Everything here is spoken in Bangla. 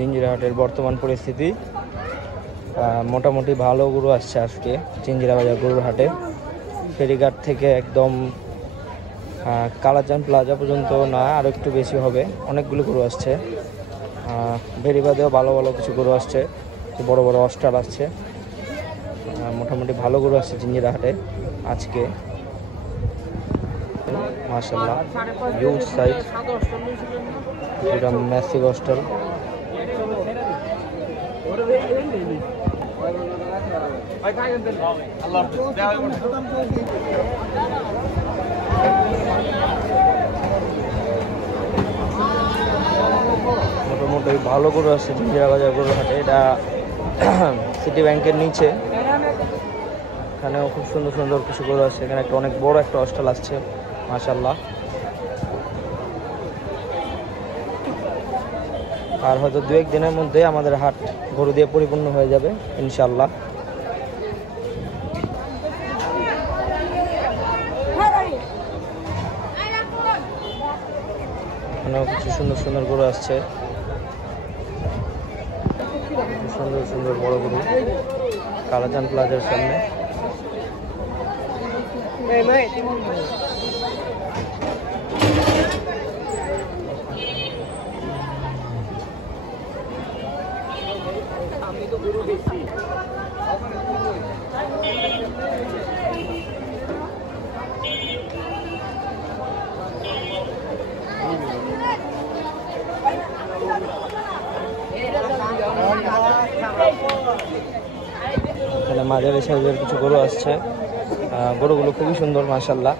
জিঞ্জিরাহাটের বর্তমান পরিস্থিতি। মোটামুটি ভালো গরু আসছে আজকে জিঞ্জিরা বাজার গরুর হাটে। ফেরিঘাট থেকে একদম কালাচান প্লাজা পর্যন্ত না, আরও একটু বেশি হবে, অনেকগুলো গরু আসছে। বেরিবাদেও ভালো ভালো কিছু গরু আসছে, বড় বড় অস্টার আসছে। মোটামুটি ভালো গরু আসছে জিঞ্জিরাহাটে আজকে। মাশাআল্লাহ হিউজ সাইজ, এটা ম্যাসিভ অস্টার। মোটামুটি ভালো গরু আসছে জিঞ্জিরা বাজার গরুর হাটে। এটা সিটি ব্যাংকের নিচে, এখানেও খুব সুন্দর সুন্দর কিছু গরু আছে। এখানে একটা অনেক বড় একটা অস্টাল আসছে মাশাআল্লাহ। আর হয়তো 2-1 দিনের মধ্যে আমাদের হাট গরু দিয়ে পরিপূর্ণ হয়ে যাবে ইনশাআল্লাহ। এখানেও কিছু সুন্দর সুন্দর গরু আসছে, সুন্দর সুন্দর বড় গরু কালাচান প্লাজার সামনে। আমি তো গরু দেখছি। এখানে মাঝারি সাইজের কিছু গরু আসছে, গরুগুলো খুবই সুন্দর মাশাআল্লাহ।